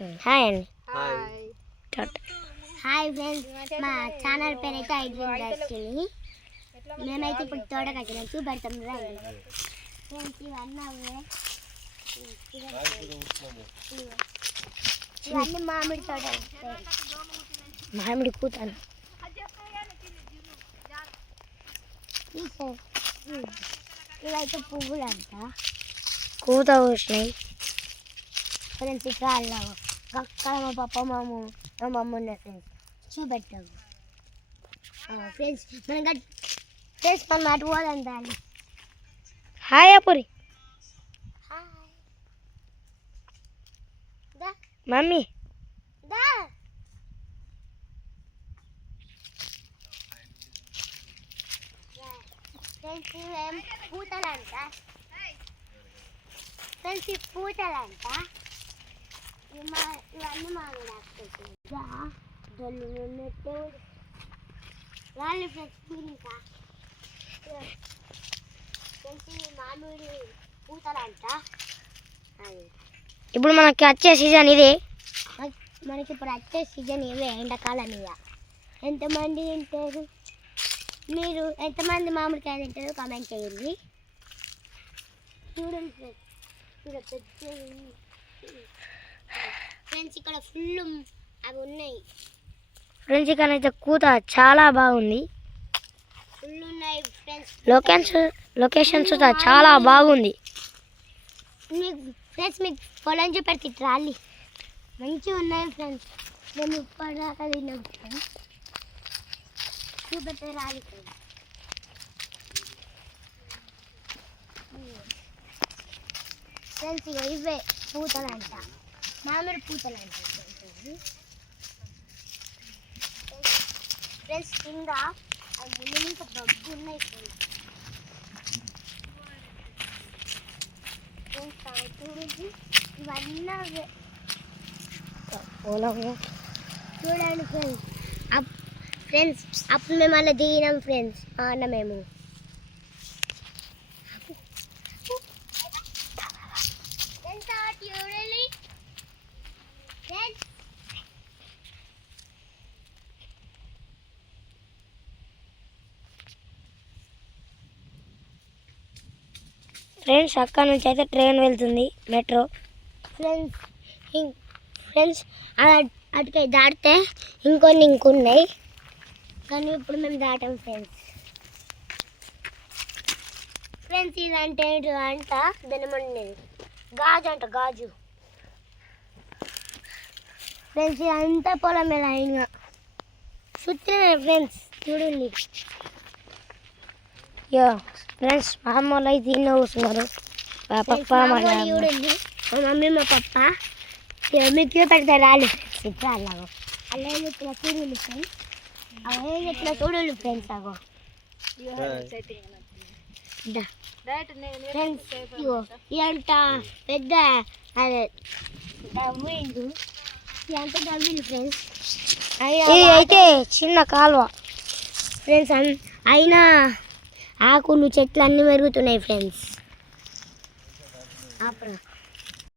Hi అండి. Hi friends, మా channel పేరు అయితే ఐడ్రీమ్. మేమైతే ఇప్పుడు తోటకి వచ్చినాం, చూపెడతాం రండి ఫ్రెండ్స్. ఇవన్నీ మామిడి తోట, మామిడి కూతాను. ఇవైతే పువ్వులు అంట, కూత వచ్చినాయి ఫ్రెండ్స్. ఇక్కడ అక్కడ మా పప్ప మా మమ్మ ఉన్నారు ఫ్రెండ్స్, చూపెట్టాము ఫ్రెండ్స్. మనం అటు పోదాం దాన్ని. హాయ్ అపురి. మమ్మీ ఫ్రెండ్స్, ఇవేం పూతలంట ఫ్రెండ్స్, ఈ పూతలంట. ఇవన్నీ మామిడి దొల్లు ఉన్నట్టు రాళ్ళు ఫ్రెండ్స్. ఇంకా ఫ్రెండ్స్, ఇవి మామిడి పూతలంట. ఇప్పుడు మనకి వచ్చే సీజన్ ఇదే. మనకి ఇప్పుడు వచ్చే సీజన్ ఇవే, ఎండాకాలం ఇక. ఎంతమంది తింటారు, మీరు ఎంతమంది మామిడికాయ తింటారు కామెంట్ చేయండి. చూడండి ఫ్రెండ్స్, ఇక్కడ ఫుల్ అవి ఉన్నాయి ఫ్రెండ్స్. ఇక్కడ అయితే కూత చాలా బాగుంది. ఫుల్ ఉన్నాయి ఫ్రెండ్స్. లొకేషన్స్ చాలా బాగుంది. మీకు ఫ్రెండ్స్, మీకు పొలం చూపెడితే ట్రాలీ మంచిగా ఉన్నాయి ఫ్రెండ్స్. మేము ఇప్పటిదాకా తిన్నాం ఫ్రెండ్స్, చూపెట్టే రాలి ఫ్రెండ్స్. ఇవే పూతలంట, మామిడి పూతలంట ఫ్రెండ్స్. కింద అవి ఇంకా బగ్గు ఉన్నాయి ఫ్రెండ్స్. చూడండి, ఇవన్నీ చూడండి ఫ్రెండ్స్. ఫ్రెండ్స్, అప్పుడు మేము అలా దిగినాం ఫ్రెండ్స్. అన్న మేము ఫ్రెండ్స్, అక్కడ నుంచి అయితే ట్రైన్ వెళ్తుంది, మెట్రో. ఫ్రెండ్స్ ఫ్రెండ్స్ అటుకై దాటితే ఇంకొన్నాయి, కానీ ఇప్పుడు మేము దాటాం ఫ్రెండ్స్. ఫ్రెండ్స్, ఇదంటే అంట దనమండి గాజు అంట, గాజు ఫ్రెండ్స్. ఇదంతా పొలం మీద అయినా చుట్టినాయి ఫ్రెండ్స్, చూడండి. ఫ్రెండ్స్, మా అమ్మ వాళ్ళు అయితే ఇన్న కూర్చున్నారు. చూడండి, మా మమ్మీ మా పప్ప మీకు పెడతారు రాళ్ళు ఫ్రెండ్స్. అలాగో అలా ఏం చెప్పిన చూడండి ఫ్రెండ్స్, అవి ఏం చెప్పిన చూడండి ఫ్రెండ్స్. అగో ఫ్రెండ్స్, ఇదంట పెద్ద అదే దవ్విండు, ఇదంతా దవ్విండు ఫ్రెండ్స్. ఇది అయితే చిన్న కాలువ ఫ్రెండ్స్. అయినా ఆకులు చెట్లు అన్నీ పెరుగుతున్నాయి ఫ్రెండ్స్. అప్పుడు